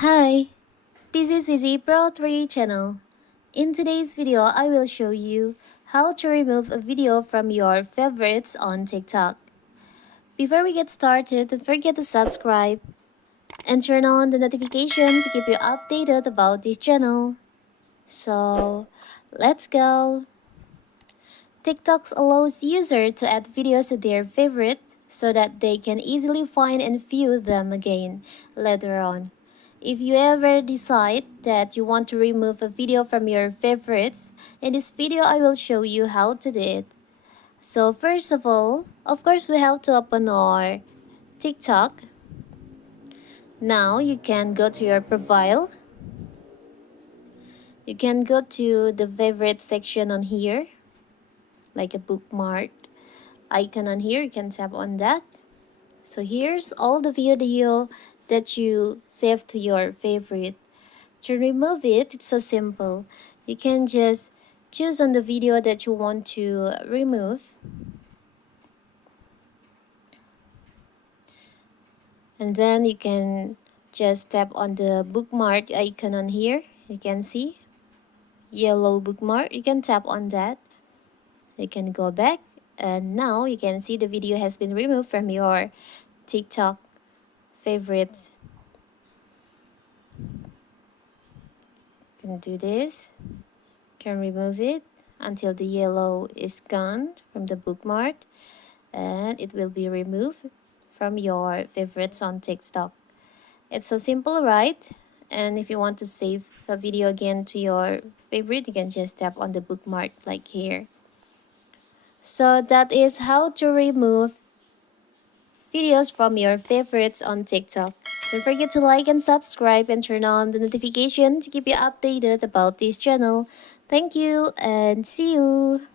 Hi, this is Vizi Pro 3 channel. In today's video, I will show you how to remove a video from your favorites on TikTok. Before we get started, don't forget to subscribe and turn on the notification to keep you updated about this channel. So, let's go! TikTok allows users to add videos to their favorite so that they can easily find and view them again later on. If you ever decide that you want to remove a video from your favorites, in this video I will show you how to do it. So first of all, of course we have to open our TikTok. Now you can go to your profile. You can go to the favorite section on here, like a bookmark icon on here. You can tap on that. So here's all the video that you saved to your favorite. To remove it, it's so simple. You can just choose on the video that you want to remove. And then you can just tap on the bookmark icon on here. You can see yellow bookmark. You can tap on that. You can go back. And now you can see the video has been removed from your TikTok favorites. You can do this. Can remove it until the yellow is gone from the bookmark, and it will be removed from your favorites on TikTok. It's so simple, right? And if you want to save the video again to your favorite, you can just tap on the bookmark like here. So that is how to remove videos from your favorites on TikTok. Don't forget to like and subscribe and turn on the notification to keep you updated about this channel. Thank you and see you!